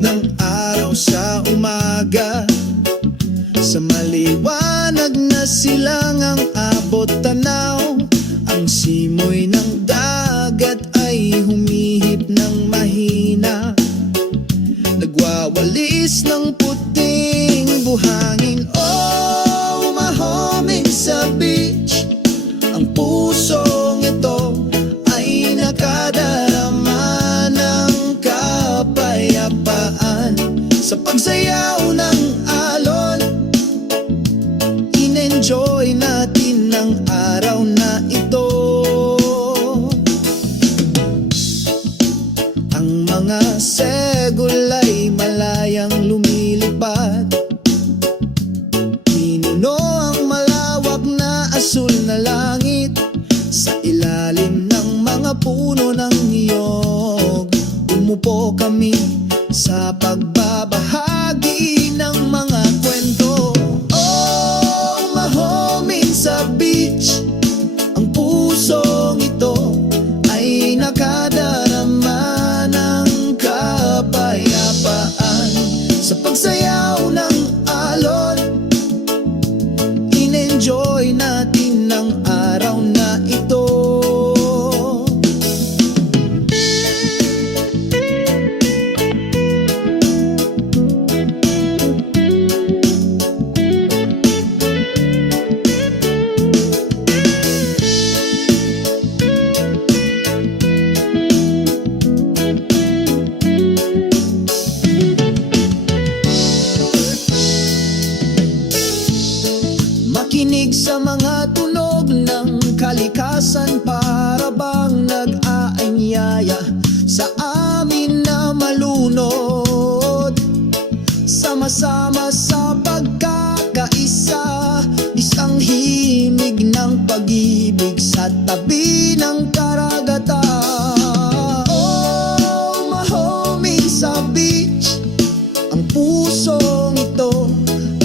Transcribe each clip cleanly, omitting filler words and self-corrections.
ng araw sa umaga, sa maliwanag na silangang abot tanaw. Ang simoy ng dagat ay humihip ng mahina, nagwawalis ng puting buhangin. Oh, umahoming sa beach, ang pusong ito ay nakadarama ng kapayapaan. Sa pagsayaw ng alon, in-enjoy natin ang araw na ito. Ang mga segul ay malayang lumilipad, minuno ang malawak na asul na langit. Sa ilalim ng mga puno ng niyog, umupo kami sa pagbabahagi ng mga kwento. Oh, umahoming sa beach, ang pusong ito ay nakadarama ng kapayapaan. Sa pagsayaw ng alon, in-enjoy natin ang araw na ito. Makinig sa mga tunog ng kalikasan, para bang nag-aanyaya sa amin na malunod. Sama-sama sa pagkakaisa, isang himig ng pag-ibig sa tabi ng karagatan. Oh, umahoming sa beach, ang pusong ito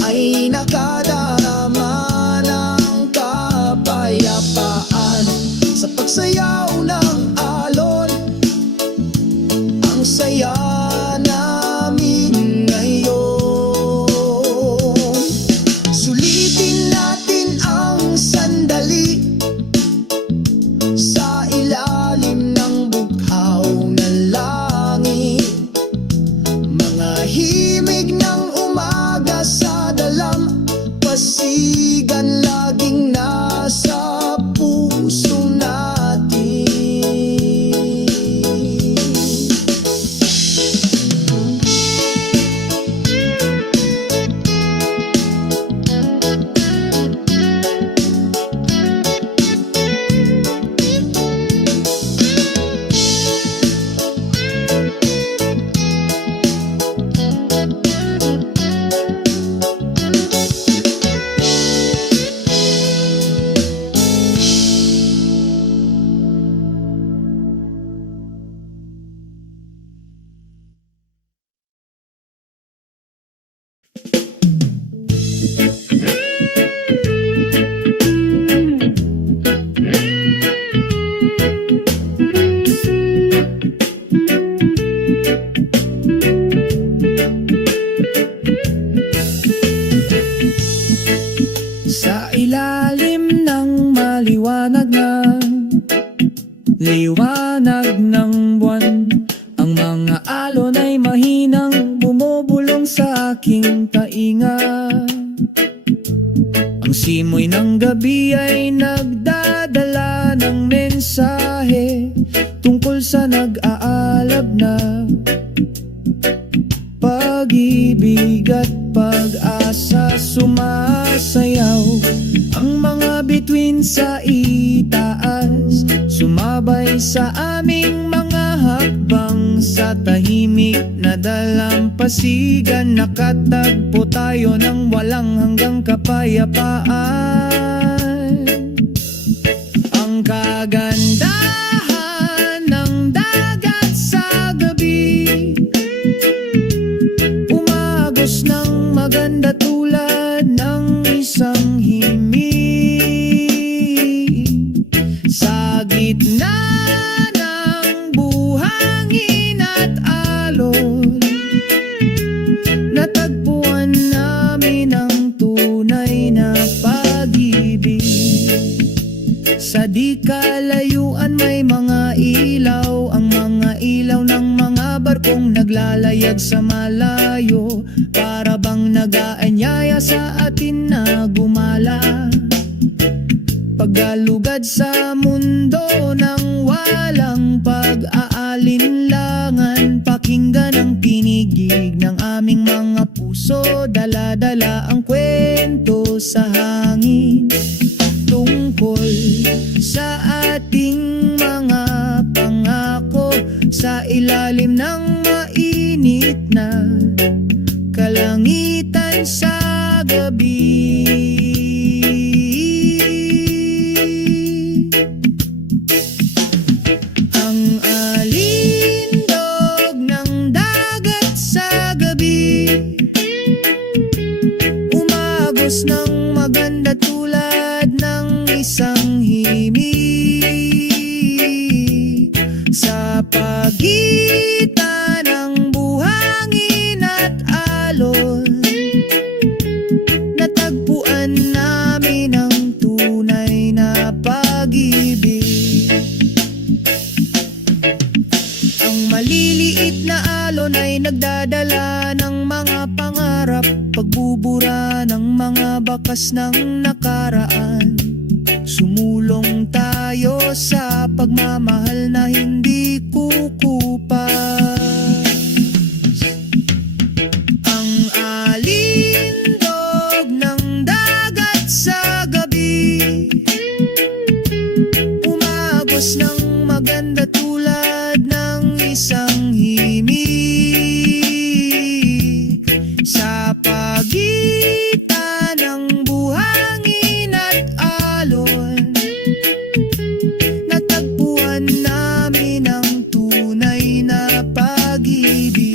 ay nakadarama ng kapayapaan. Sa pagsayaw ng alon, ang saya namin ngayon. Sulitin natin ang sandali sa ilalim ng bughaw na langit. Mga himig ng umaga sa dalampasigan, laging nasa puso natin. Sa ilalim ng maliwanag na liwanag ng buwan, ang mga alon ay mahinang bumubulong sa aking tainga. Ang simoy ng gabi ay nagdadala ng mensahe tungkol sa nag-aalab na pag-ibig at pag-asa. Sumasayaw ang mga bituin sa itaas, sumabay sa aming mga hakbang sa tahimik na dalampasigan. Nakatagpo tayo ng walang hanggang kapayapaan. Ang kagandahan ng dagat sa gabi, umagos ng maganda tulad ng isang himig. Sa gitna ng buhangin at alon, bang naglalayag sa malayo, para bang nag-aanyaya sa atin na gumala. Paggalugad sa mundo ng walang pag-aalinlangan, pakinggan ang tinigig ng aming mga puso, dala-dala ang kwento sa hangin tungkol sa ating mga pangako, sa ilalim ng mainit na kalangitan sa gabi. Ang alindog ng dagat sa gabi, umagos ng maganda tulad ng isang himig. Sa pagitan ng buhangin at alon, natagpuan namin ang tunay na pag-ibig. Ang maliliit na alon ay nagdadala ng mga pangarap, pagbubura ng mga bakas ng nakaraan. Sumulong tayo sa pagmamahal na hindi kukupas. Ang alindog ng dagat sa gabi, umagos ng maganda tulad ng isang himig. Sa pagitan ng buhangin at alon, natagpuan namin ang tunay na pag-ibig.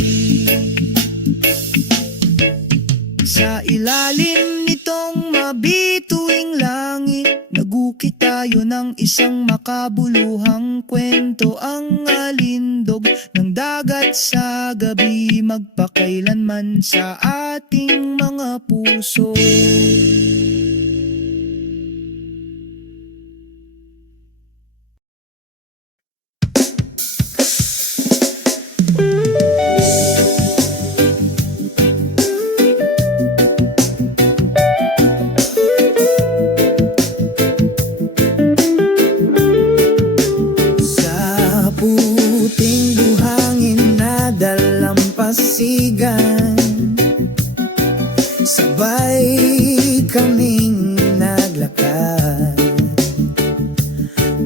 Sa ilalim nitong mabituing langit, nagukit tayo ng isang makabuluhang kwento. Ang alindog ng dagat sa gabi, magpakailanman sa ating mga puso. Sa puting buhangin na dalampasigan, sabay kaming naglakad.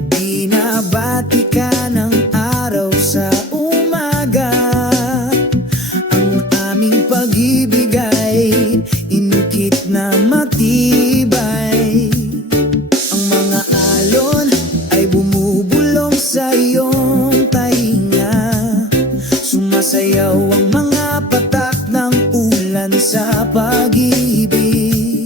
Binabati ka ng araw sa umaga, ang aming pag-ibig ay inukit na matibay. Ang mga alon ay bumubulong sa iyong tainga, sumasayaw ang mga patak ng ulan sa pag-ibig.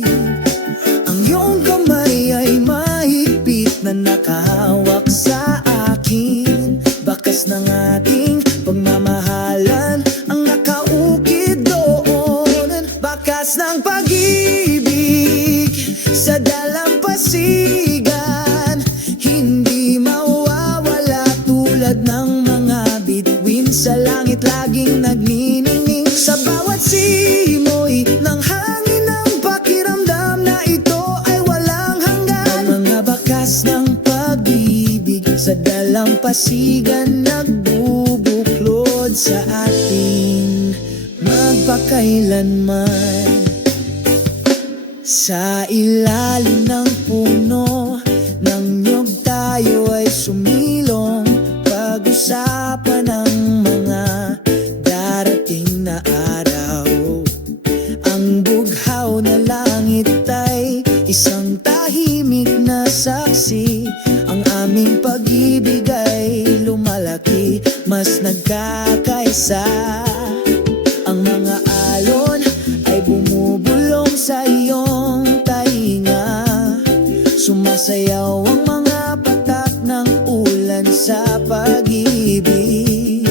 Ang iyong kamay ay mahigpit na nakahawak sa akin, bakas ng ating pagmamahalan ang nakaukit doon. Bakas ng pag-ibig sa dalampasigan, hindi mawawala tulad ng mga bituin sa langit, laging nagniningning sa bawat simoy ng hangin. Ang pakiramdam na ito ay walang hanggan. Ang mga bakas ng pag-ibig sa dalampasigan, nagbubuklod sa ating magpakailanman. Sa ilalim ng puno ng niyog tayo ay sumilong, pag-usapan ng mga darating na araw. Ang bughaw na langit ay isang tahimik na saksi, ang aming pag-ibig ay lumalaki, mas nagkakaisa. Ang mga alon ay bumubulong sa iyong tainga, sumasayaw ang mga patak ng ulan sa pag-ibig.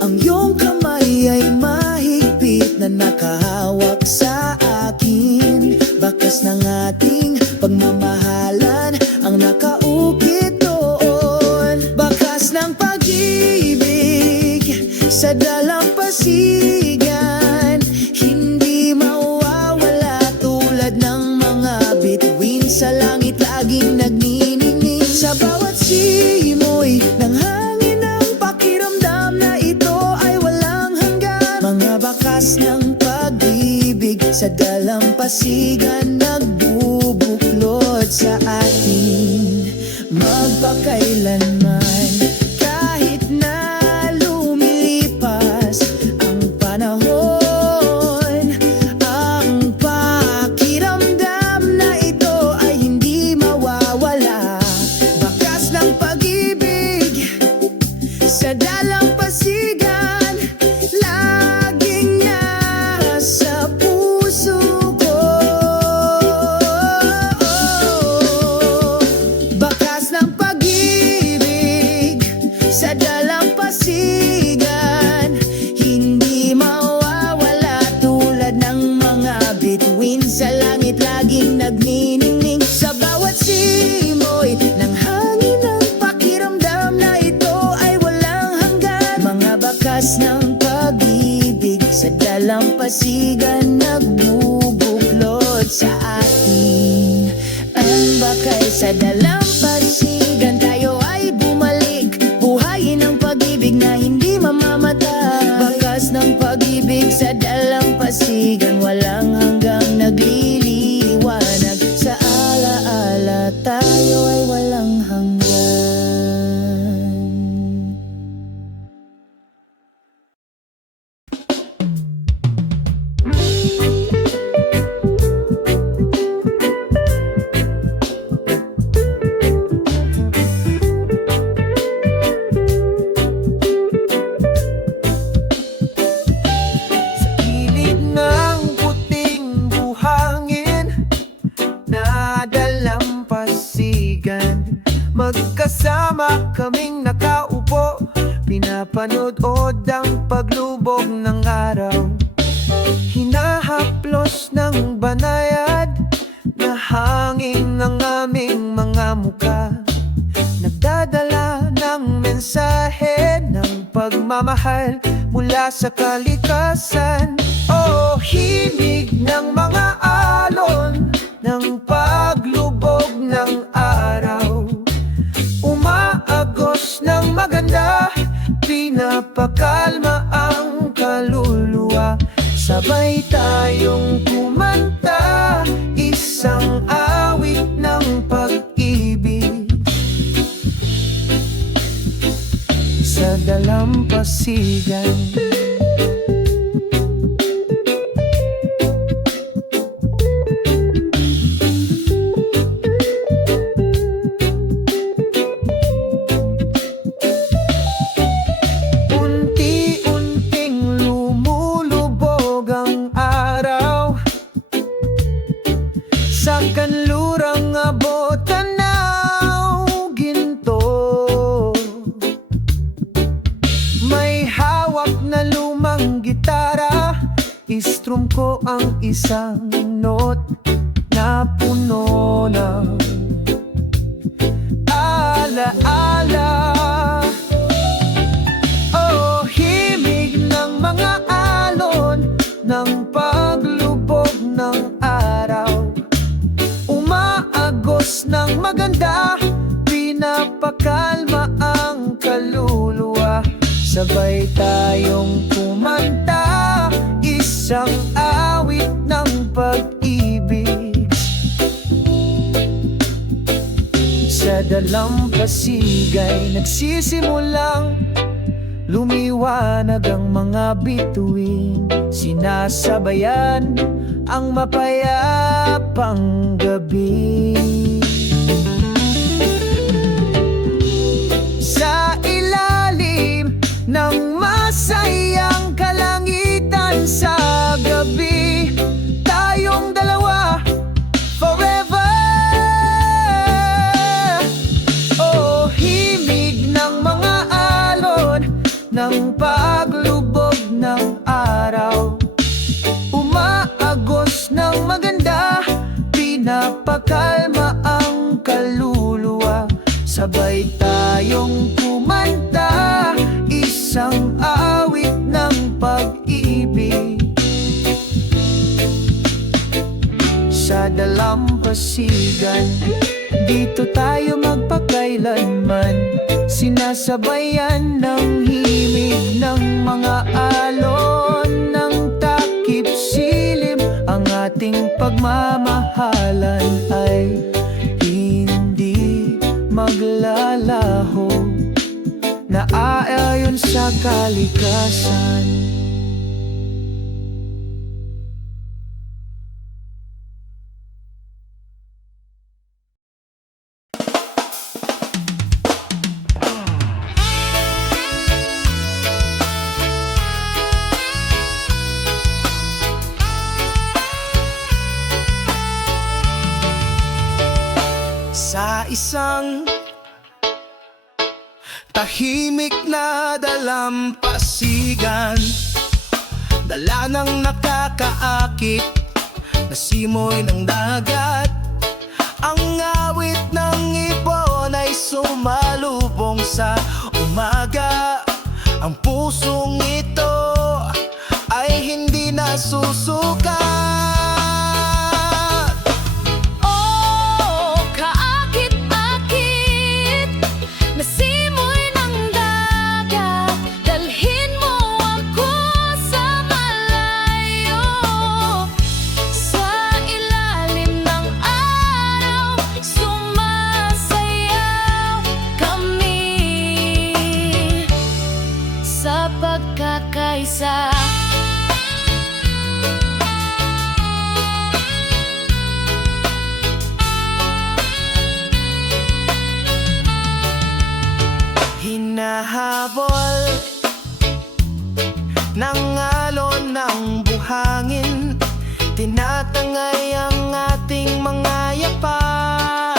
Ang iyong kamay ay mahigpit na nakahawak sa akin, bakas ng ating pagmamahalan ang nakaukit doon. Bakas ng pag-ibig sa dalampasigan, dalampasigan, hindi mawawala tulad ng mga bituin sa langit laging nagniningning. Sa bawat simoy ng hangin ang pakiramdam na ito ay walang hanggan. Mga bakas ng pag-ibig sa dalampasigan nagbubuklod sa atin magpakailanman. Kahit na lumilipas ang panahon, ang pakiramdam na ito ay hindi mawawala. Bakas ng pag-ibig sa dalampasigan, laging nasa puso ko. Bakas ng pag-ibig sa dalampasigan, hindi mawawala tulad ng mga bituin sa langit laging nagniningning. Sa bawat simoy ng hangin ang pakiramdam na ito ay walang hanggan. Mga bakas ng pag-ibig sa dalampasigan nagbubuklod sa atin. Ang bakay sa dalampasigan, tayo ay bumalik, buhayin ang pag-ibig na hindi mamamatay. Bakas ng pag-ibig sa dalampasigan, walang hanggang nagliliwanag. Sa alaala tayo ay walang hanggan. Sa gilid ng puting buhangin na dalampasigan, magkasama kaming nakaupo, pinapanood ang paglubog ng araw. Hinahaplos ng banayad na hangin ng aming mga muka, nagdadala ng mensahe ng pagmamahal mula sa kalikasan. O himig ng mga alon ng paglubog ng araw, umaagos ng maganda, pinapakalma ang kaluluwa. Sabay tayong kumanta, isang awit ng pag-ibig sa dalampasigan. Unti-unting lumulubog ang araw sa kanlurang abot tanaw ginto. May hawak na lumang gitara, istrum ko ang isang note na puno ng alaala. O himig ng mga alon ng paglubog ng araw, umaagos ng maganda, pinapakalma ang kaluluwa. Sabay tayong kumanta, isang awit ng pag-ibig sa dalampasigan. Nagsisimulang lumiwanag ang mga bituin, sinasabayan ang mapayapang gabi. Sa ilalim ng masayang kalangitan sa gabi, tayong dalawa forever. O himig ng mga alon ng paglubog ng araw, umaagos ng maganda, pinapakalma dalampasigan. Dito tayo magpakailanman, sinasabayan ng himig ng mga alon, ng takip silim. Ang ating pagmamahalan ay hindi maglalaho, naaayon sa kalikasan. Sa isang tahimik na dalampasigan, dala ng nakakaakit na simoy ng dagat. Ang awit ng ibon ay sumalubong sa umaga. Ang pusong ito ay hindi nasusukat. Pagkakaisa, hinahabol ng alon ng buhangin, tinatangay ang ating mga yapak.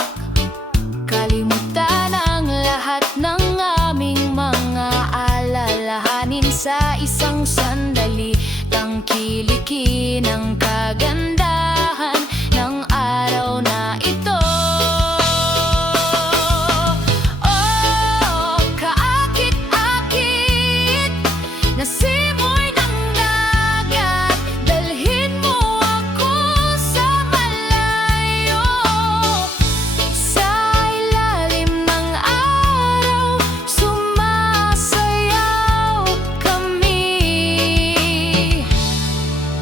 kalimutan ang lahat ng aming mga alalahanin sa isang sandali. Tangkilikin ang kagandahan ng araw na ito. Oh, kaakit-akit na simoy ng dagat, dalhin mo ako sa malayo. Sa ilalim ng araw, sumasayaw kami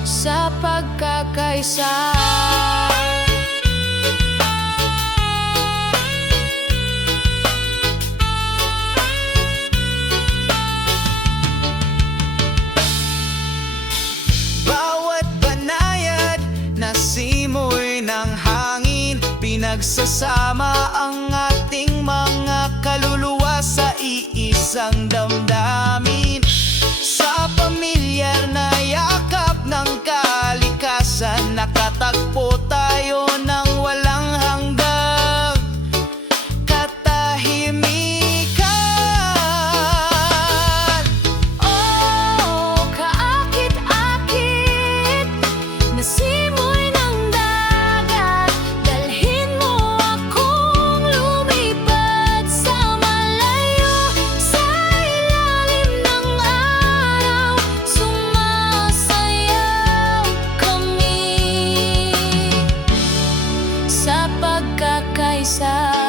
sa pagkakaisa. Bawat banayad na simoy ng hangin, pinagsasama ang ating mga kaluluwa sa iisang damdamin. Sa pamilyar na yakap ng kalikasan, nakatagpo tayo ng walang hanggang katahimikan. Oh, kaakit-akit na simoy ng dagat, dalhin mo akong lumipad sa malayo. Sa ilalim ng araw, sumasayaw kami sa pagkakaisa.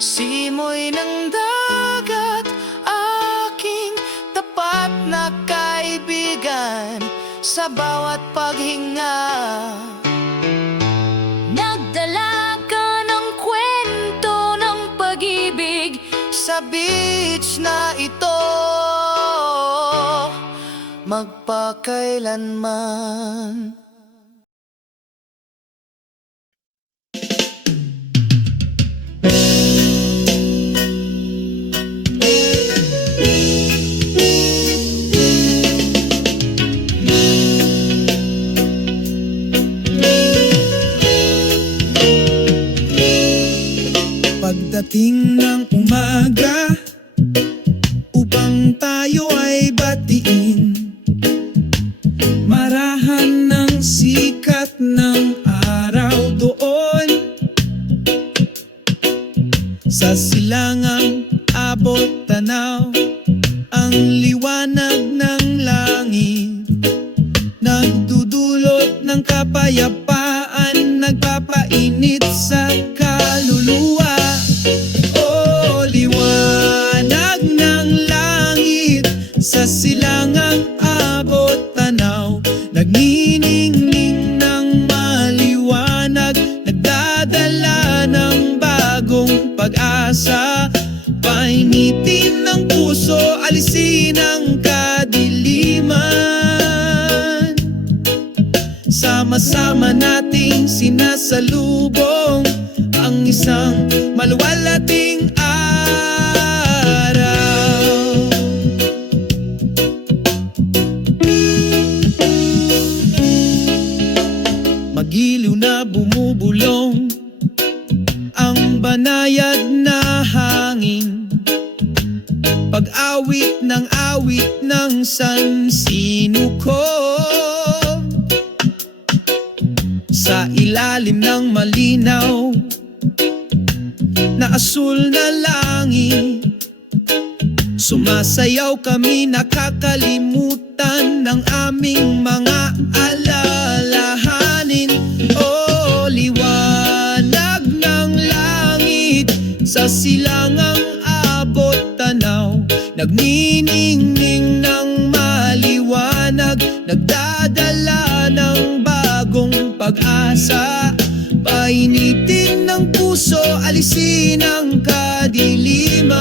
Simoy ng dagat, aking tapat na kaibigan, sa bawat paghinga. Nagdala ka ng kwento ng pag-ibig Sa beach na ito, magpakailanman. Pagdating ng umaga, upang tayo ay batiin, marahan ng sikat ng araw doon sa silangang abot tanaw. Ang liwanag ng langit nagdudulot ng kapayapaan, nagpapainit sinasalubong ang isang maluwalhating araw. Magiliw na bumubulong ang banayad na hangin, pag-awit ng sansinuko. Sa ilalim ng malinaw na asul na langit, sumasayaw kami, nakakalimutan ng aming mga alalahanin. O liwanag ng langit, sa silangang abot tanaw, nagniningning ng maliwanag, nagdadala ng bagong pag-asa. Painitin ng puso, alisin ang kadiliman.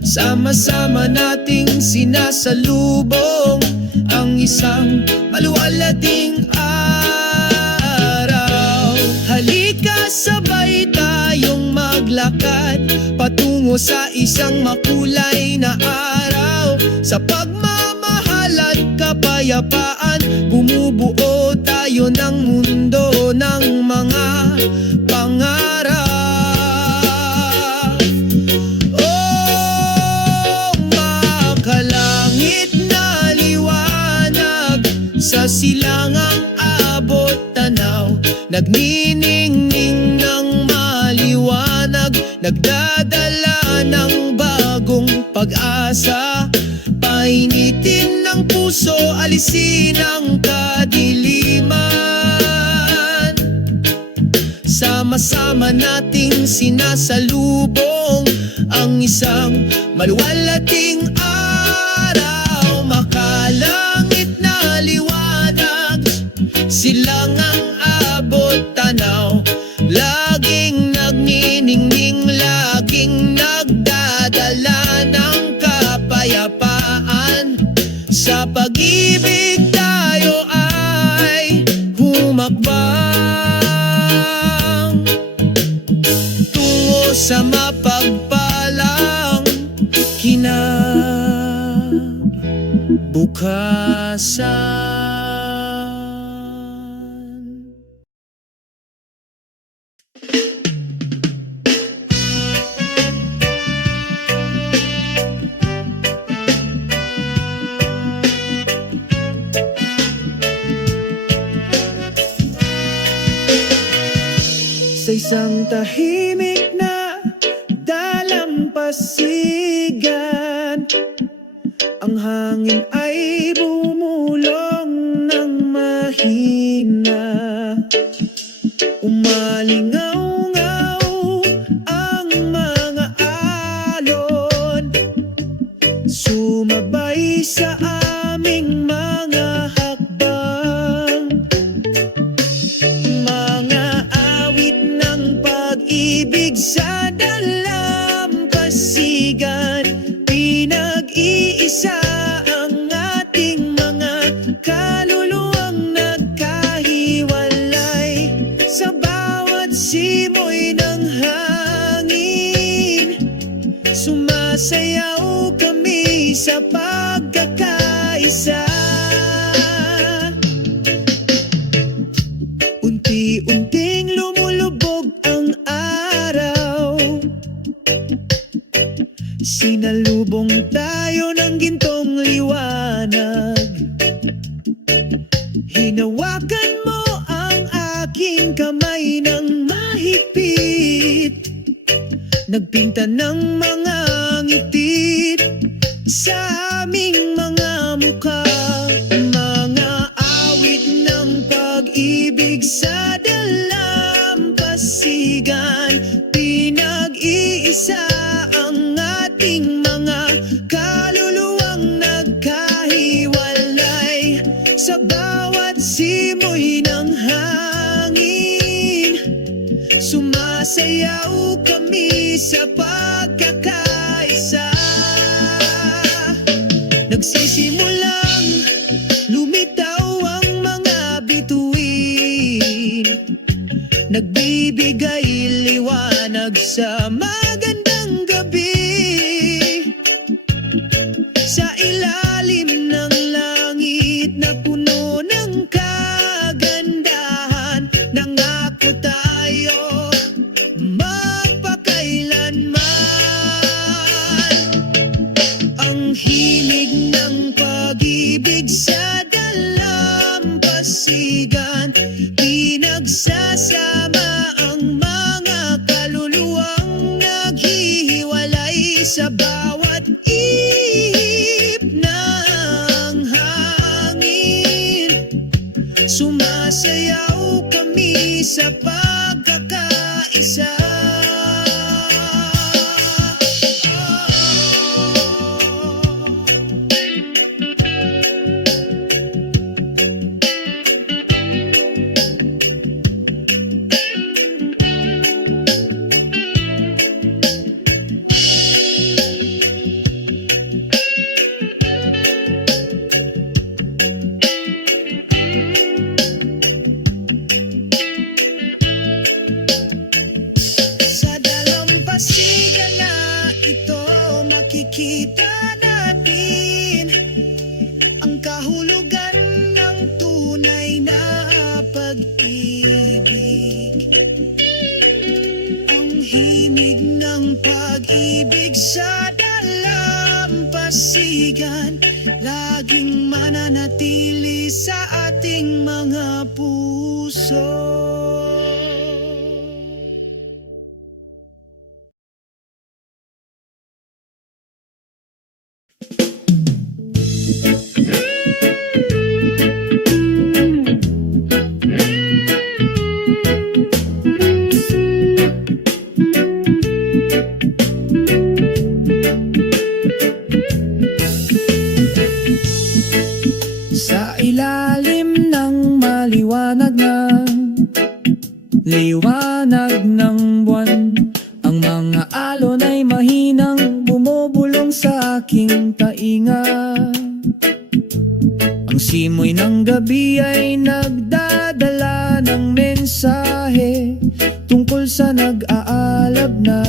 Sama-sama nating sinasalubong ang isang maluwalhating araw. Halika, sabay tayong maglakad patungo sa isang makulay na araw. Sa pagmamahal at kapayapaan, bumubuo tayo ng mundo ng mga pangarap. Oh, makalangit na liwanag, sa silangang abot tanaw, nagniningning ng maliwanag, nagdadala ng bagong pag-asa. Painitin ng puso, alisin ang kadiliman. Sama-sama nating sinasalubong ang isang maluwalhating araw. Makalangit na liwanag, silangang abot tanaw, laging nagniningning, laging nagdadala ng kapayapaan. Sa pag-ibig tayo ay humakbang tungo sa mapagpalang kinabukasan. Sa isang tahimik na dalampasigan, ang hangin ay bumulong ng mahina. Umalingaw-ngaw ang mga alon, sumabay sa aming mga hakbang. Mga awit ng pag-ibig sa dalampasigan, pinag-iisa ang ating mga kaluluwang nagkahiwalay. Sa bawat simoy ng hangin, sumasayaw kami sa pagkakaisa. Unti-unting lumulubog ang araw, sinalubong tayo ng gintong liwanag. Hinawakan mo ang aking kamay ng mahigpit, nagpinta ng mga ngiti sa aming mga mukha. Mga awit ng pag-ibig sa dalampasigan, pinag-iisa ang ating mga kaluluwang nagkahiwalay. Sa bawat simoy ng hangin, sumasayaw kami sa pagkakaisa. Nagsisimulang lumitaw ang mga bituin, nagbibigay liwanag sa magandang gabi. Sa ilalim ng langit na puno ng kagandahan, nangako tayo magpakailanman. Ang himig ng pag-ibig sa dalampasigan, pinagsasama ang mga kaluluwang naghihiwalay sa bawat ihip ng hangin. Sumasayaw kami sa pagkakaisa. Sa dalampasigan na ito, makikita natin ang kahulugan ng tunay na pag-ibig. Ang himig ng pag-ibig sa dalampasigan, laging mananatili sa ating mga puso. Sa ilalim ng maliwanag na liwanag ng buwan, ang mga alon ay mahinang bumubulong sa aking tainga. Ang simoy ng gabi ay nagdadala ng mensahe tungkol sa nag-aalab na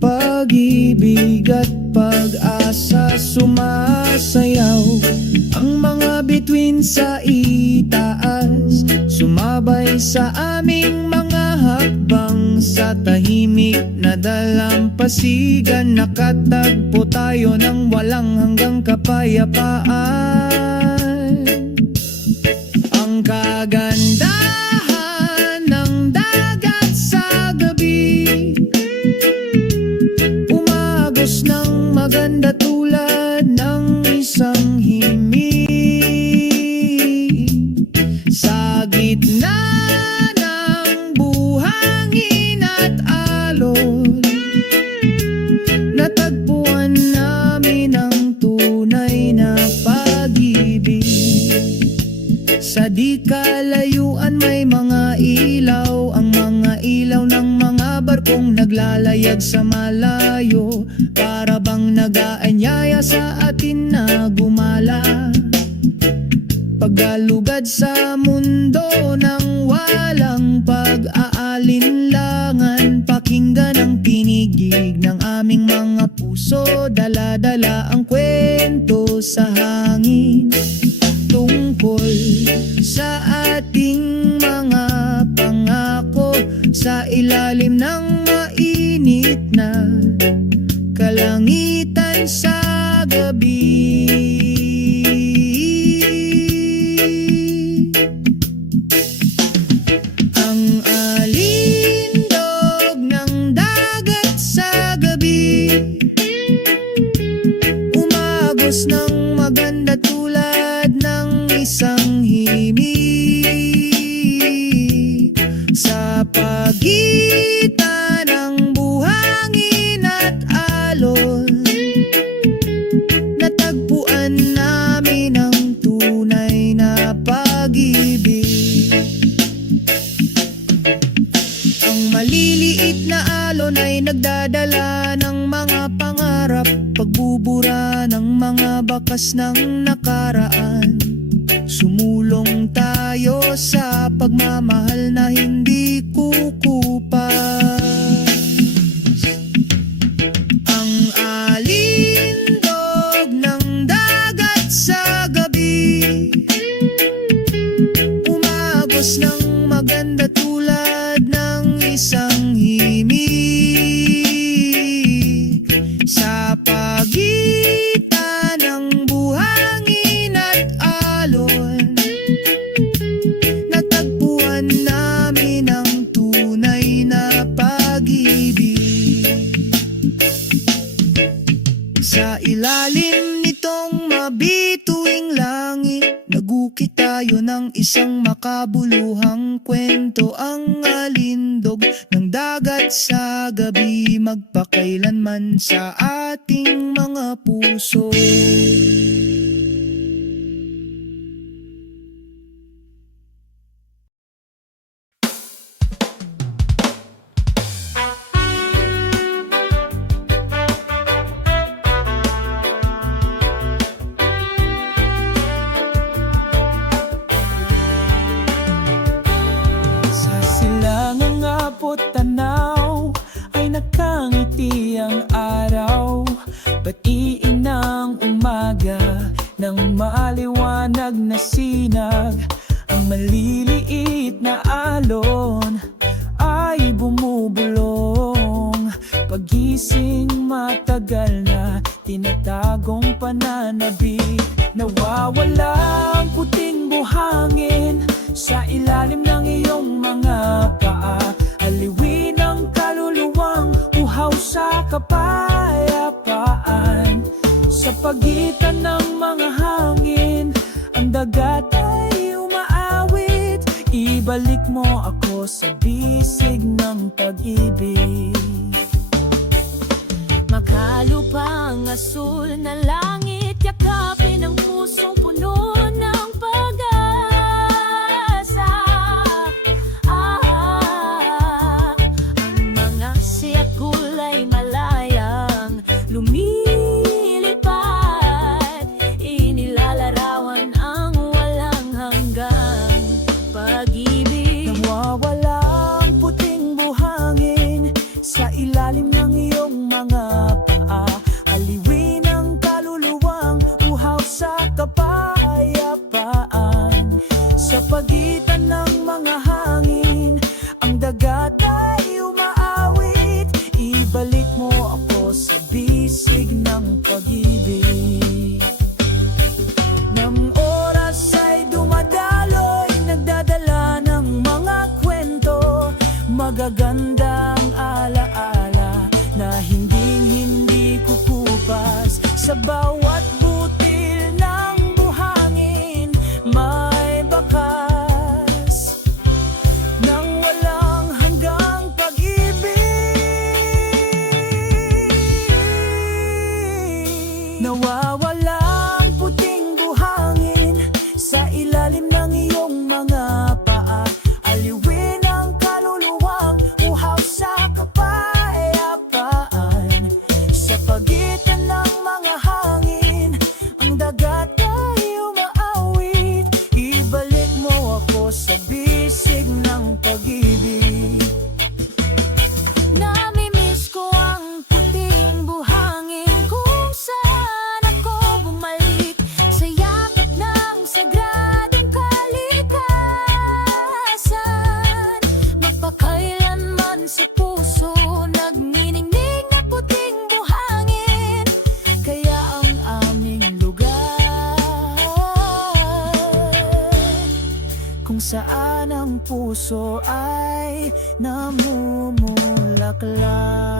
pag-ibig at pag-asa. Sumasayaw ang mga bituin sa itaas, sumabay sa aming mga hakbang. Sa tahimik na dalampasigan, nakatagpo tayo ng walang hanggang kapayapaan. Ang kagandahan ng dagat sa gabi, umagos ng maganda tulad ng isang himig. Sa gitna ng buhangin at alon, natagpuan namin ang tunay na pag-ibig. Sa di kalayuan may mga ilaw, ang mga ilaw ng mga barkong naglalayag sa malayo, para bang nag-aanyaya sa atin na gumala. Paggalugad sa mundo ng walang pag-aalinlangan, pakinggan ang tinigig ng aming mga puso. Dala-dala ang kwento sa hangin tungkol sa ating mga pangako. Sa ilalim ng mainit na kalangitan sa gabi, ang alindog ng dagat sa gabi, umagos ng maganda tulad ng isang himig. Sa pagitan ng buhangin at alon, natagpuan namin ang tunay na pag-ibig. Ang maliliit na alon ay nagdadala ng mga pangarap, pagbubura ng mga bakas ng nakaraan. Sumulong tayo tayo sa pagmamahal na hindi kukupas. Ang alindog ng dagat sa gabi, umagos ng maganda tulad ng isang himig. Sa pagitan ng buhangin at alon, natagpuan namin ang tunay na pag-ibig. Sa ilalim nitong mabituing langit, nagukit tayo ng isang makabuluhang kwento. Ang alindog ng dagat sa gabi, magpakailanman sa ating mga puso. Sa silangang abot tanaw ay nakangiti ang araw. Batiin ng umaga ng maliwanag na sinag. Ang maliliit na alon ay bumubulong. Pagising matagal na tinatagong pananabik. Nawawala ang puting buhangin sa ilalim ng iyong mga paa. Aliwin ang kaluluwang uhaw sa kapayapaan. Sa pagitan ng mga hangin, ang dagat ay umaawit. Ibalik mo ako sa bisig ng pag-ibig. Makalupang asul na langit, yakapin ang pusong puno ng pag-asa. Ang mga siyak kulay malayang lumilipad, inilalarawan ang walang hanggang pag-ibig. Nawawala ang puting buhangin sa ilalim ng iyong mga paa. Aliwin ang kaluluwang uhaw sa kapayapaan. Sa pagitan ng mga hangin, ang dagat ay umaawit. Ibalik mo ako sa bisig ng pag-ibig. Nang oras ay dumadaloy, nagdadala ng mga kwento, magagandang alaala na hindi kukupas. Sa bawat butil ng buhangin may bakas ng walang hanggang pag-ibig. Nawawala ang puting buhangin sa ilalim ng iyong mga paa. Aliwin ang kaluluwang uhaw sa kapayapaan. Sa pagitan ng mga hangin, ang dagat ay umaawit. Ibalik mo ako sa bisig ng pag-ibig. Namimiss ko ang puting buhangin kung saan ako bumalik sa yakap ng sagradong kalikasan. Magpakailanman sa puso nagniningning na puting buhangin, kaya ang aming lugar kung saan ang puso ay namumulaklak.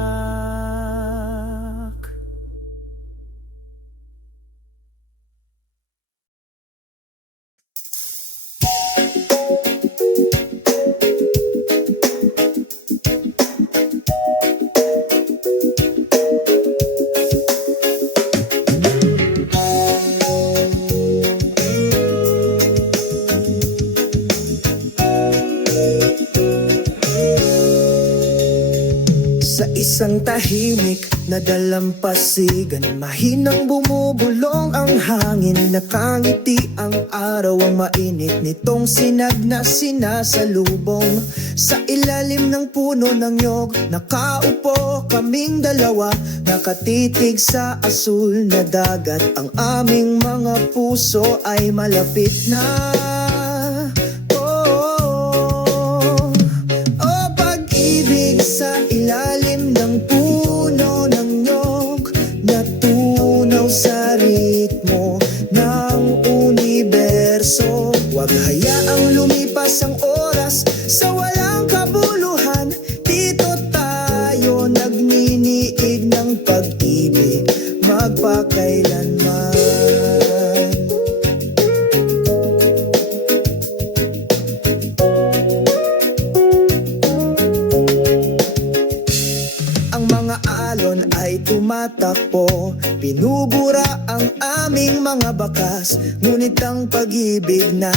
Sa isang tahimik na dalampasigan. Mahinang bumubulong ang hangin, nakangiti ang araw. Ang mainit nitong sinag na sinasalubong. Sa ilalim ng puno ng nyog, nakaupo kaming dalawa, nakatitig sa asul na dagat. Ang aming mga puso ay malapit na. Sa ilalim ng puno ng nyog, natunaw sa ritmo ng universo. Huwag hayaang lumipas ang oras sa walang kabuluhan. Dito tayo nagniniig ng pag-ibig magpakailanman. Ay tumatakbo, binubura ang aming mga bakas. Ngunit ang pag-ibig na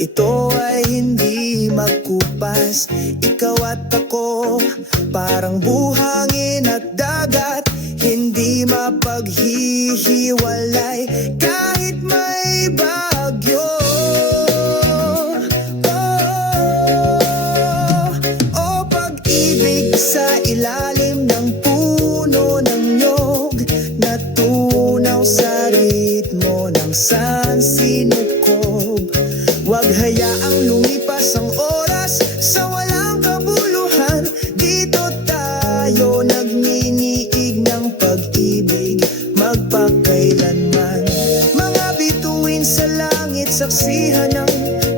ito ay hindi magkupas. Ikaw at ako, parang buhangin at dagat, hindi mapaghihiwalay kahit may bagyo. Oh, pag-ibig sa ilalim ng natunaw sa ritmo ng sansinukob. Huwag hayaang lumipas ang oras sa walang kabuluhan. Dito tayo nagniniig ng pag-ibig magpakailanman. Mga bituin sa langit, saksihan ng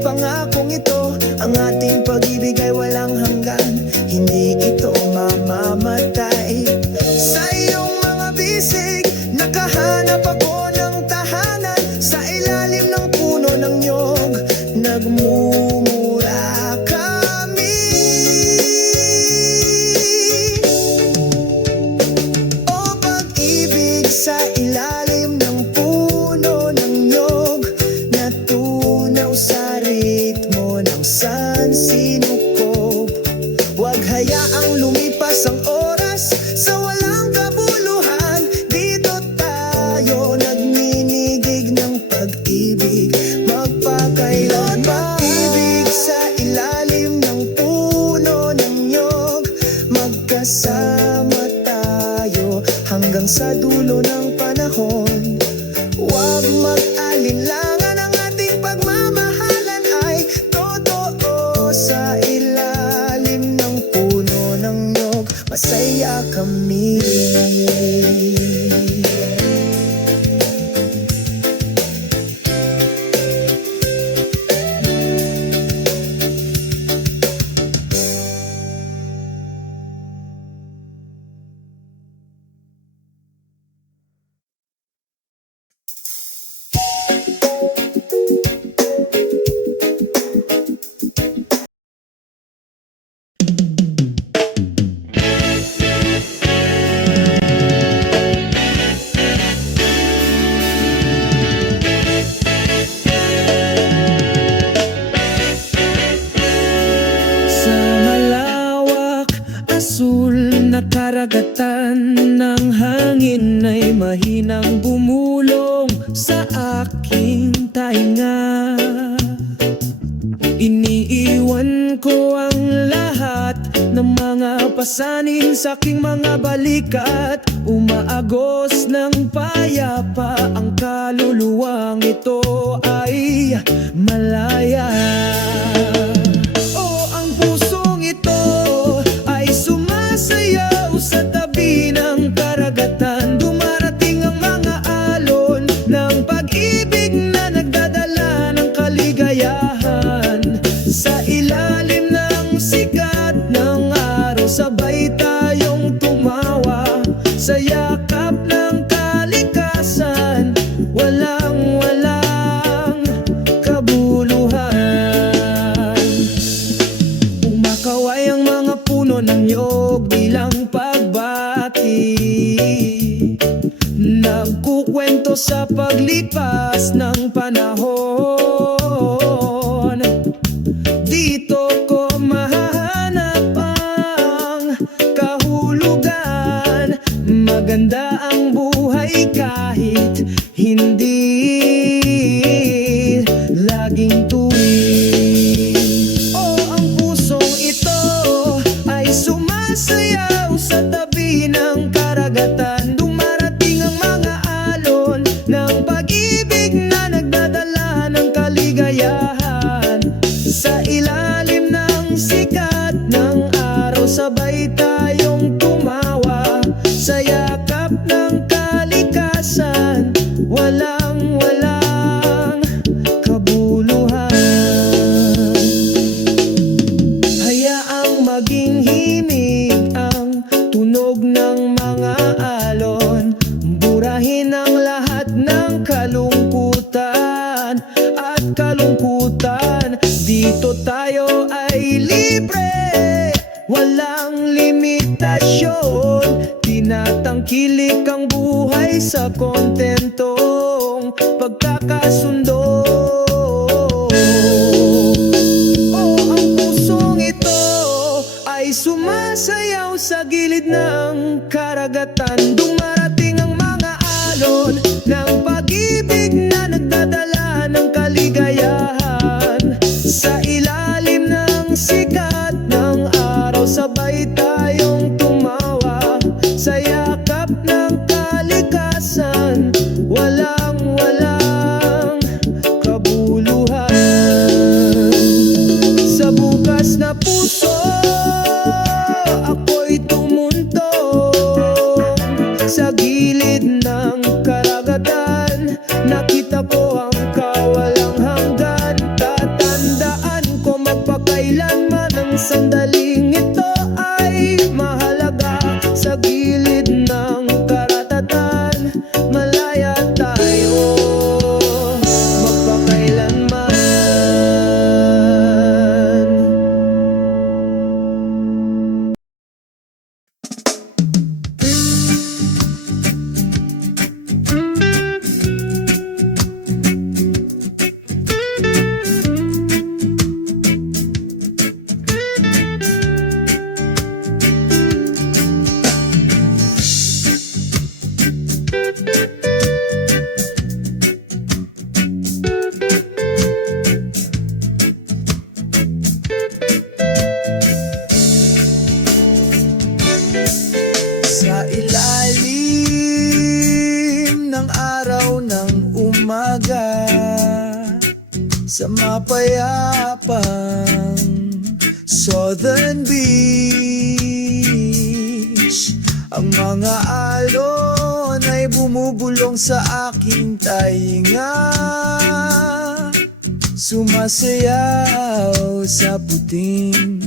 pangakong ito. Ang ating pag-ibig ay walang hanggan, hindi ito mamamatay. Sa iyong mga bisig, nakahanap ako ng tahanan. Sa ilalim ng puno ng nyog, nagmumura kami. O pag-ibig sa ilalim ng puno ng nyog, natunaw sa ritmo ng sansinukob. Huwag hayaang lumipas ang oras sa walang kabuluhan. Dito tayo nagninigig ng pag-ibig magpakailanman. Pag-ibig sa ilalim ng puno ng nyog, magkasama tayo hanggang sa dulo ng panahon. Huwag mag-alinlangan, ang ating pagmamahalan ay totoo. Sa ilalim ng puno ng nyog, masaya kami. Karagatan ng hangin ay mahinang bumulong sa aking tainga. Iniiwan ko ang lahat ng mga pasanin sa aking mga balikat. Umaagos ng payapa ang kaluluwang ito ay malaya. Oh, ang pusong ito ay sumasayaw sa tabi ng karagatan. Dumarating ang mga alon ng pag-ibig na nagdadala ng kaligayahan. Sa ilalim ng sikat ng araw, sabay tayong tumawa sa yakap ng kalikasan. Walang kabuluhan. Umakaway ang mga puno ng nyog bilang pagbati. Nagkukwento sa paglipas ng panahon. Dito ko mahahanap ang kahulugan. Maganda kahit hindi laging tuwing. Oh, ang pusong ito ay sumasayaw sa tabi ng karagatan. Dumarating ang mga alon ng pag-ibig na nagdadala ng kaligayahan. Sa ilalim ng sikat ng araw, sabay tayong tumawa sa yakap ng kalikasan. Walang kabuluhan. Hayaang maging himig ang tunog ng mga alon. Burahin ang lahat ng kalungkutan at kalungkutan. Dito tayo ay libre, walang limitasyon. Tinatangkilik ang buhay sa kontentong pagkakasundo. Oh, ang pusong ito ay sumasayaw sa gilid ng karagatan. Dumarating ang mga alon ng pag-ibig na nagdadala ng kaligayahan. Sa ilalim ng sikat ng araw, sabay tayong tumawa sa yakap ng kalikasan. Walang kabuluhan. Sa bukas na puso ako'y tumuntong sa gilid ng karagatan. Nakita ko ang kawalang hanggan. Tatandaan ko magpakailanman ang sandaling ito ay mahalaga. Sa gilid ng karatatan, malaya tayo magpakailanman. Sa ilalim ng araw ng umaga, sa mapayapang Southern Beach, ang mga alon ay bumubulong sa aking tainga. Sumasayaw sa puting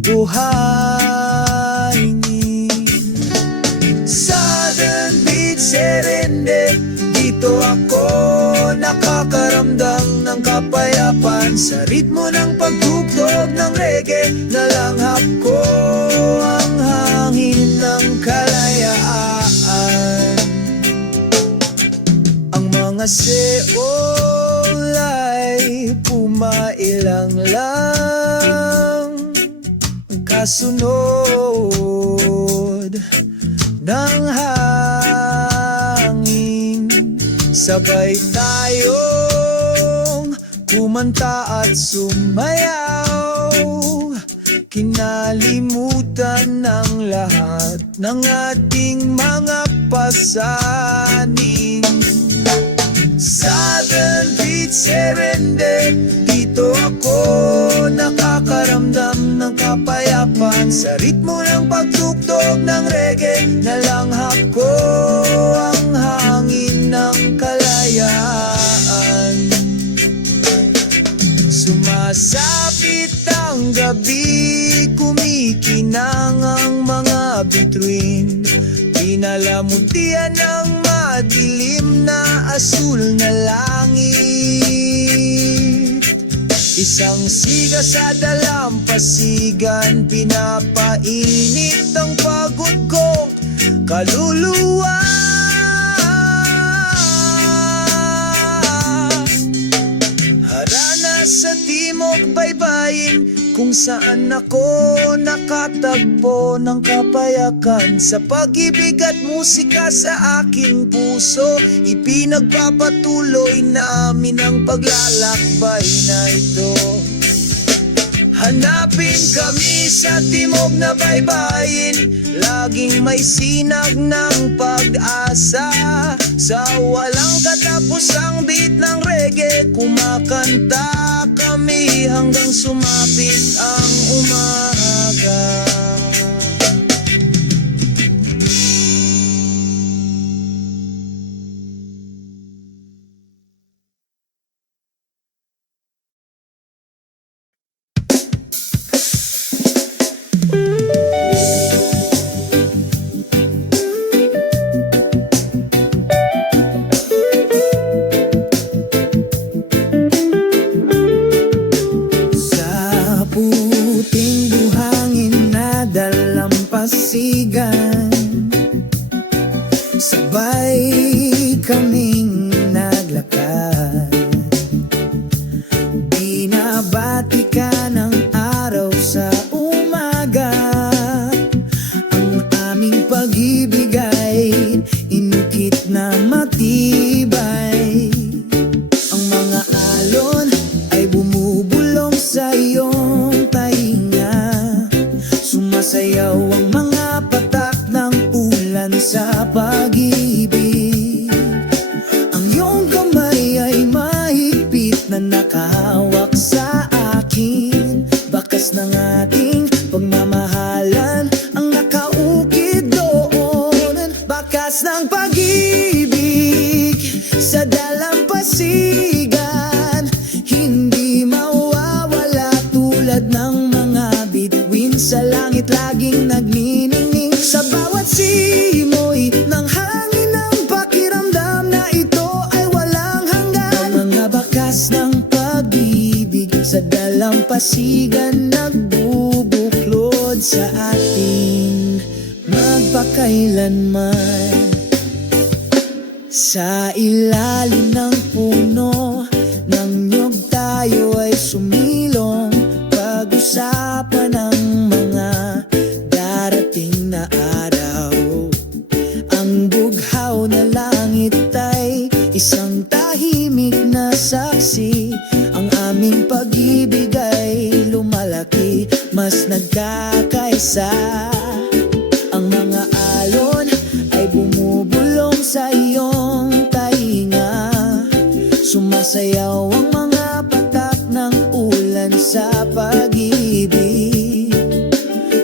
buhangin. Southern Beach, Serende, dito ako nakakaramdam ng kapayapaan. Sa ritmo ng pagtugtog ng reggae, nalanghap ko ang hangin ng kalayaan. Ang mga seol ay pumailang lang, kasunod ng hangin. Sabay tayong kumanta at sumayaw, kinalimutan ng lahat ng ating mga pasanin. Southern Beach, Serende, dito ako nakakaramdam ng kapayapaan. Sa ritmo ng pagtugtog ng reggae, nalanghap ko ang hangin ng kalayaan. Sumasapit ang gabi, kumikinang ang mga bituin. Pinalamutian ng madilim na asul na langit. Isang siga sa dalampasigan, pinapainit ang pagod kong kaluluwa. Harana sa timog baybayin, kung saan ako nakatagpo ng kapayakan. Sa pag-ibig at musika sa aking puso, ipinagpapatuloy namin ang paglalakbay na ito. Hanapin kami sa timog na baybayin, laging may sinag ng pag-asa. Sa walang katapusang beat ng reggae, kumakanta kami hanggang sumapit ang umaga. Sa puting buhangin na dalampasigan, sabay kaming naglakad. Binabati ka ng araw sa umaga. Ang aming pag-ibig ay inukit na matibay. Ang mga alon ay bumubulong sa iyong tainga. Sumasayaw ang mga patak ng ulan sa pag-ibig. Ang iyong kamay ay mahigpit na nakahawak sa akin. Bakas ng ating pagmamahalan ang nakaukit doon. Bakas ng pag-ibig sa dalampasigan, hindi mawawala tulad ng mga bituin sa langit laging nagniningning. Sa bawat simoy ng hangin ang pakiramdam na ito ay walang hanggan. Ang mga bakas ng pag-ibig sa dalampasigan nagbubuklod sa atin magpakailanman. Sa ilalim ng puno ng niyog tayo ay sumilong, pag-usapan ang mga darating na araw. Ang bughaw na langit ay isang tahimik na saksi. Ang aming pag-ibig ay lumalaki, mas nagkakaisa. Ang mga alon ay bumubulong sa iyong tainga. Sumasayaw ang mga patak ng ulan sa pag-ibig.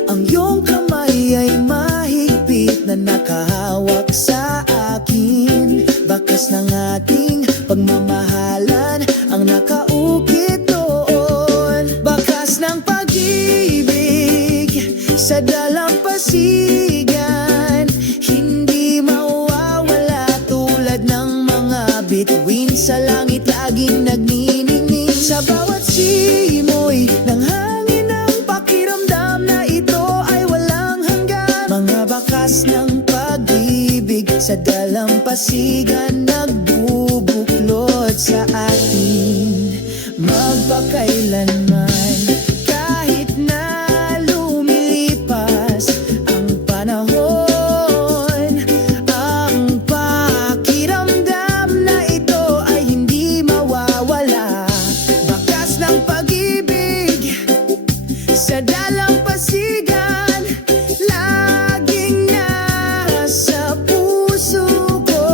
Ang iyong kamay ay mahigpit na nakahawak sa akin. Bakas ng ating pagmamahalan ang nakaukit doon. Bakas ng pag-ibig sa dalampasigan, hindi mawawala tulad ng mga bituin sa langit laging nagniningning. Sa bawat simoy ng hangin ang pakiramdam na ito ay walang hanggan. Mga bakas ng pag-ibig sa dalampasigan nagbubuklod sa atin magpakailanman. Kahit na lumilipas ang panahon, ang pakiramdam na ito ay hindi mawawala. Bakas ng pag-ibig sa dalampasigan laging nasa puso ko.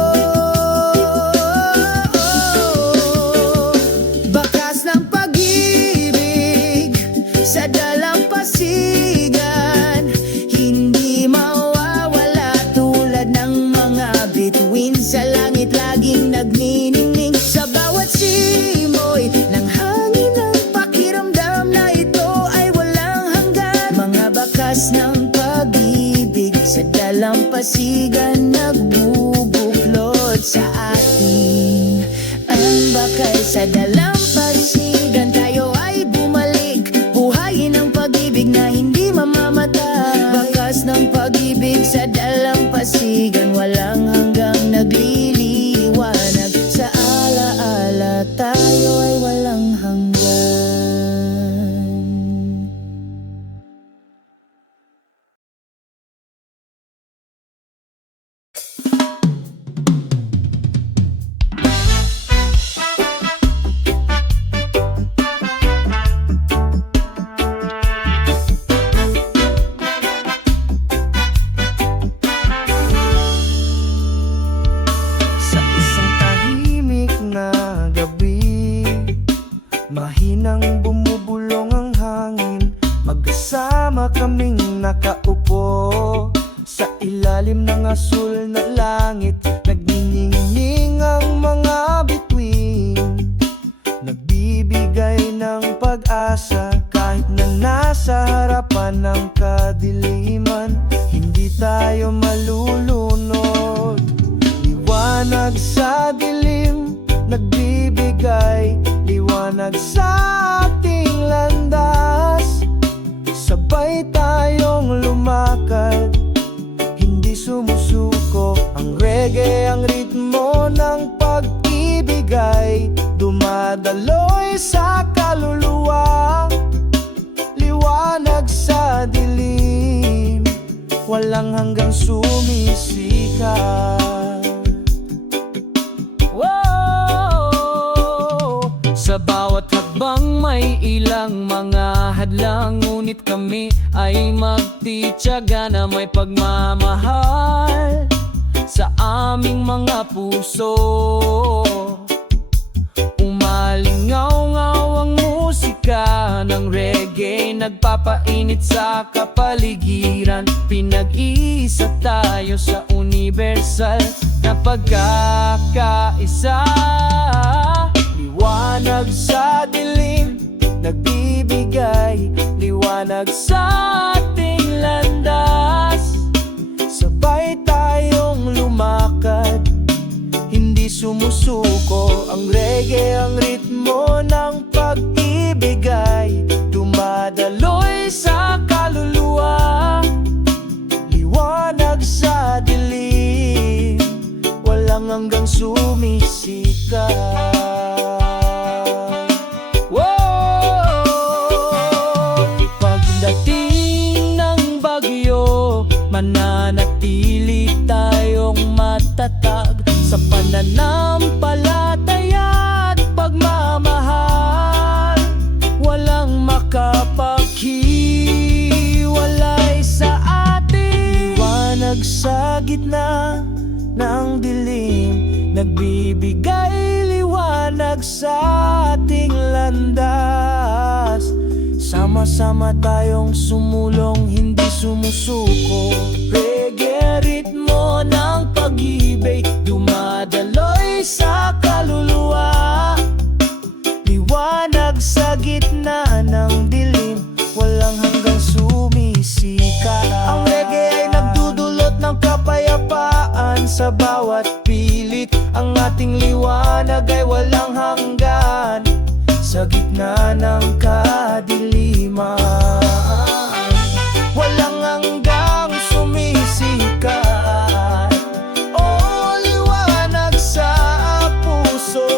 Bakas ng pag-ibig sa dalampasigan, hindi mawawala tulad ng mga bituin sa langit laging nagniningning. Sa bawat simoy ng hangin ang pakiramdam na ito ay walang hanggan. Mga bakas ng pag-ibig sa dalampasigan nagbubuklod sa atin. Ang bakal sa dalampasigan, tayo ay bumalik. Buhayin ang pag-ibig na hindi mamamatay. Bakas ng pag-ibig sa dalampasigan, walang hanggang nagliliwanag. Sa alaala tayo ay walang hanggan. pag-asa kahit na nasa harapan ng kadiliman. Hindi tayo malulunod. Liwanag sa dilim, nagbibigay liwanag sa ating landas. Sabay tayong lumakad, hindi sumusuko. Ang reggae, ang ritmo ng pag-ibig ay dumadaloy sa kaluluwa. Liwanag sa dilim, walang hanggang sumisikat. Wow! Sa bawat hakbang may ilang mga hadlang, ngunit kami ay magtitiyaga na may pagmamahal sa aming mga puso. Umalingaw-ngaw ang musika ng reggae, nagpapainit sa kapaligiran. Pinag-iisa tayo sa universal na pagkakaisa. Liwanag sa dilim, nagbibigay liwanag sa ating landas. Sabay tayong lumakad, hindi sumusuko. Ang reggae, ang ritmo ng pag-ibig ay dumadaloy sa kaluluwa. Liwanag sa dilim, walang hanggang sumisikat. Pagdating ng bagyo, mananatili tayong matatag sa pananampalataya at pagmamahal. Walang makapaghiwalay sa atin. Liwanag sa gitna ng dilim, nagbibigay liwanag sa ating landas. Sama-sama tayong sumulong, hindi sumusuko. Reggae, ritmo ng pag-ibig, dumadaloy sa kaluluwa. Liwanag sa gitna ng dilim, walang hanggang sumisikat. Ang reggae ay nagdudulot ng kapayapaan sa bawat pilit. Ang ating liwanag ay walang hanggan sa gitna ng kadiliman. Walang hanggang sumisikat. Oh, liwanag sa puso.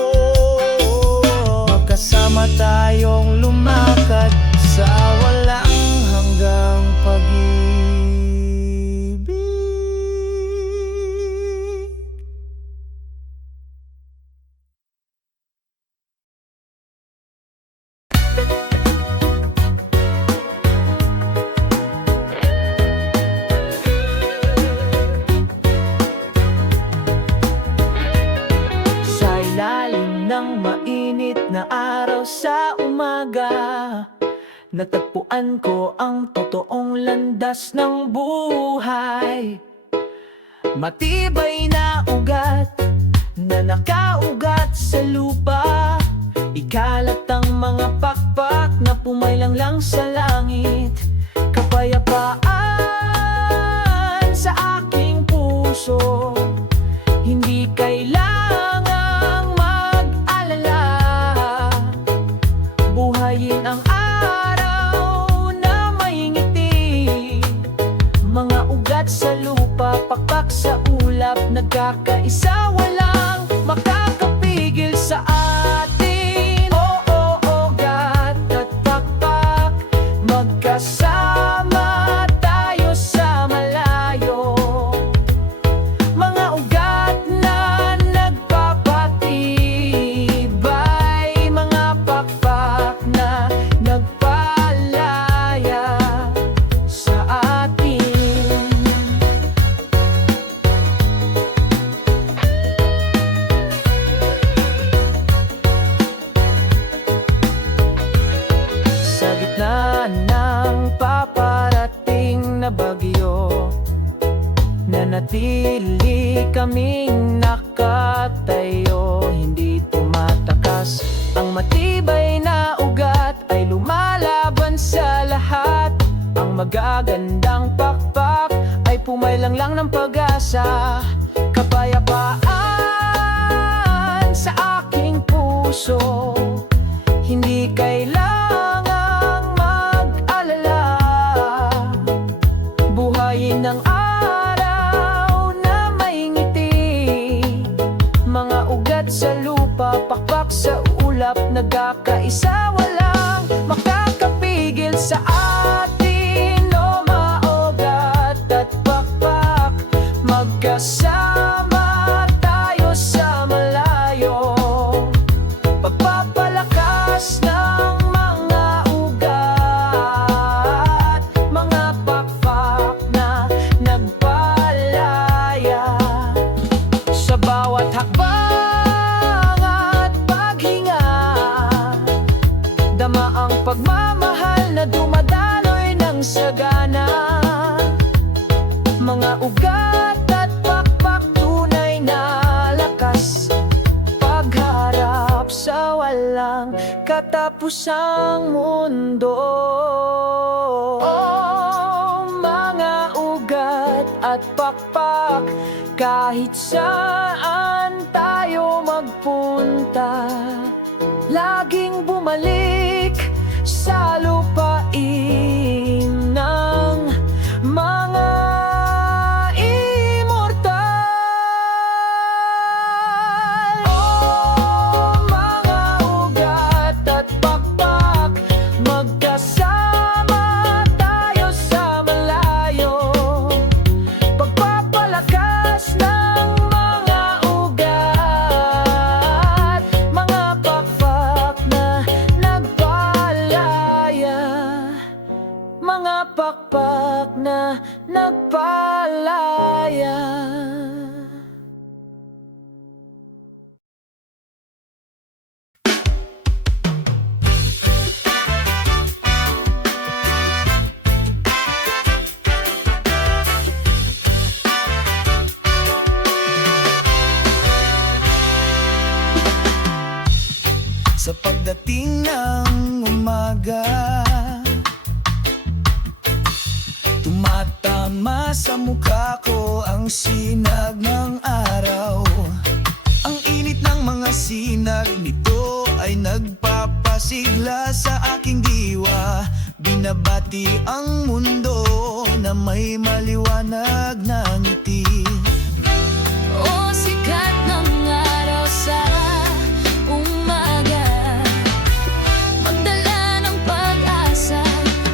Magkasama tayong lumakad sa walang hanggang pag-ibig. Ng mainit na araw sa umaga, natagpuan ko ang totoong landas ng buhay. Matibay na ugat na nakaugat sa lupa, ikalat ang mga pakpak na pumaylang lang sa langit. Kapayapaan sa aking puso, hindi kailangang mag-alala. Buhayin ang araw na may ngiti. Mga ugat sa lupa, pakpak sa ulap, nagkakaisa, walang makakapigil sa atin. Oo, ugat at pakpak, magkasama tayo sa malayo. Mga ugat na nagpapatibay, mga pakpak na nagpalaya sa atin. Sa gitna ng paparating na bagyo, nanatili kaming nakatayo, hindi tumatakas. Ang matibay na ugat ay lumayo magagandang pakpak ay pumaylang lang ng pag-asa. Kapayapaan sa aking puso, hindi kailangang mag-alala. Buhayin ng araw na may ngiti, mga ugat sa lupa, pakpak sa ulap, nagkakaisa, walang makakapigil sa atin. O maugat at pakpak, magkasama tayo sa malayo. Pagpapalakas ng mga ugat, mga pakpak na nagpalaya. Sa bawat hakbang at paghinga, dama ang pagmamahal na dumadaloy ng sagana. Mga ugat at pakpak, tunay na lakas, pagharap sa walang katapusang mundo. Oh, mga ugat at pakpak, kahit saan tayo magpunta, laging bumalik sa lupain ng mga immortal. Oh, mga ugat at pakpak, magkasama tayo sa malayo. Pagpapalakas ng mga ugat, mga pakpak na nagpalaya. Mga pakpak na nagpalaya. Sa pagdating ng umaga, tumatama sa mukha ko ang sinag ng araw. Ang init ng mga sinag nito ay nagpapasigla sa aking diwa. Binabati ang mundo na may maliwanag na ngiti. O sikat ng araw sa umaga, magdala ng pag-asa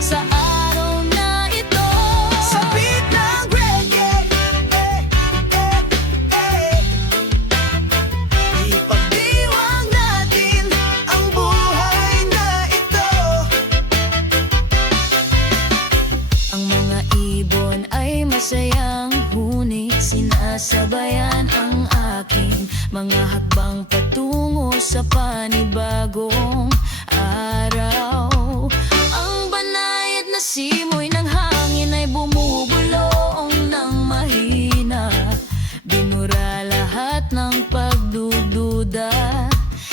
sa araw na ito. Sa beat ng reggae, ipagdiwang natin ang buhay na ito. Ang mga ibon ay masayang huni, sinasabayan ang aking mga hakbang patungo sa panibagong araw. Ang banayad na simoy ng hangin ay bumubulong ng mahina, binura lahat ng pagdududa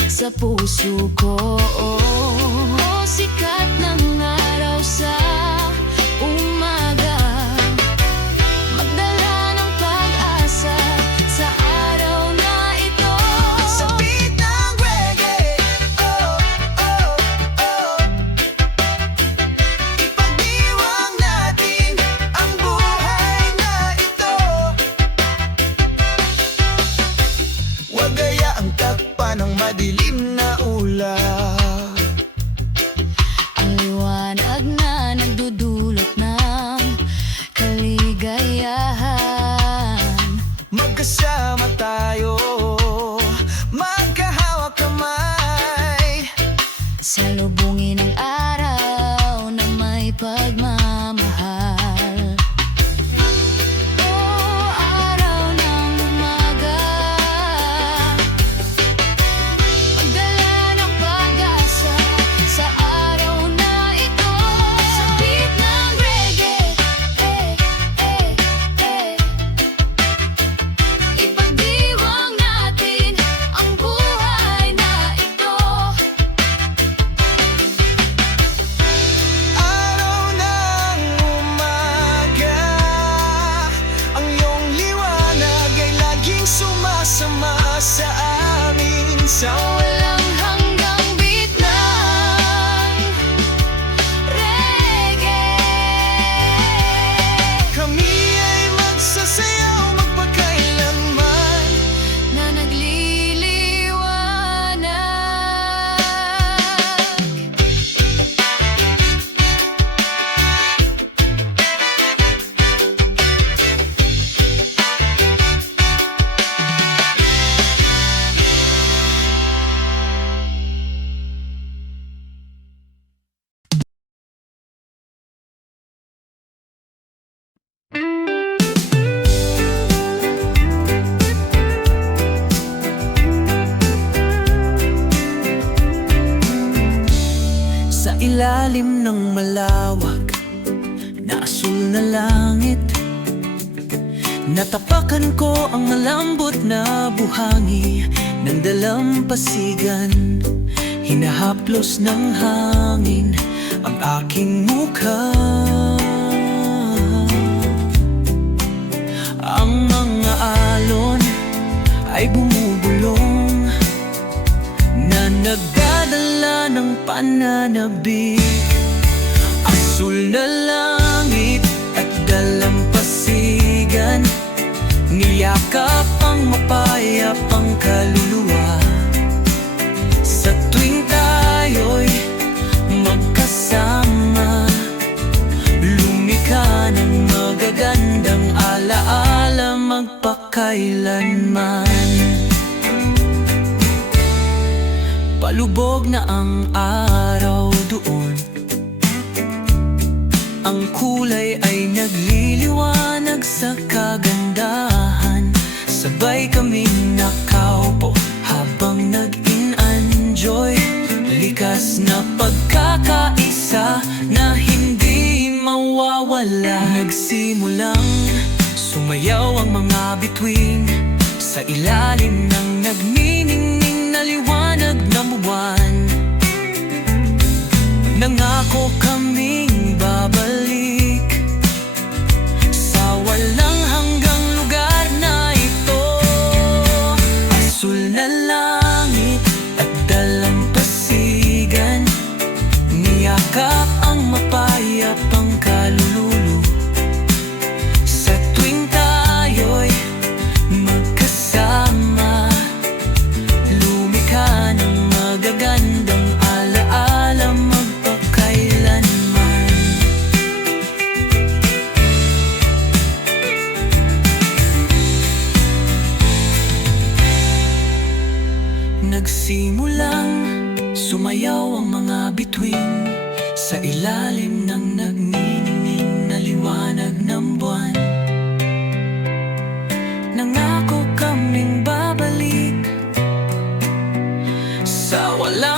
sa puso ko. O sikat ng araw sa umaga, magdala ng pag-asa sa araw na ito. Sa beat ng reggae, ipagdiwang natin ang buhay na ito. Huwag gayaang takpan ng madilim na ulap. Ang liwanag na nagdudulot ng kaligayahan. Magkasama tayo, magkahawak kamay. Salubungin ang araw na may pagmamahal. O araw ng umaga, magdala ng pag-asa sa araw na ito. Sa beat ng reggae, ipagdiwang natin ang buhay na ito. ilalim ng malawak na asul na langit, natapakan ko ang malambot na buhangi ng dalampasigan. Hinahaplos ng hangin ang aking mukha. Ang mga alon ay bumubulong na nagdadala ng pananabik. Asul na langit at dalampasigan, niyakap ang mapayapang kaluluwa. Sa tuwing tayo'y magkasama, lumikha ng magagandang alaala magpakailanman. Palubog na ang araw doon, ang kulay ay nagliliwanag sa kagandahan. Sabay kaming nakaupo habang nag-in-enjoy, likas na pagkakaisa na hindi mawawala. Nagsimulang sumayaw ang mga bituin sa ilalim ng nagniningning na liwanag ng buwan. Nangako kaming babalik sa walang hanggang lugar na ito. Asul na langit at dalampasigan, niyakap ang mapayapang kaluluwa. Sa tuwing tayo'y magkasama, lumikha ng magagandang alaala magpakailanman. Nagsimulang sumayaw ang mga bituin sa ilalim ng nagniningning na liwanag ng buwan. Nangako kaming babalik sa walang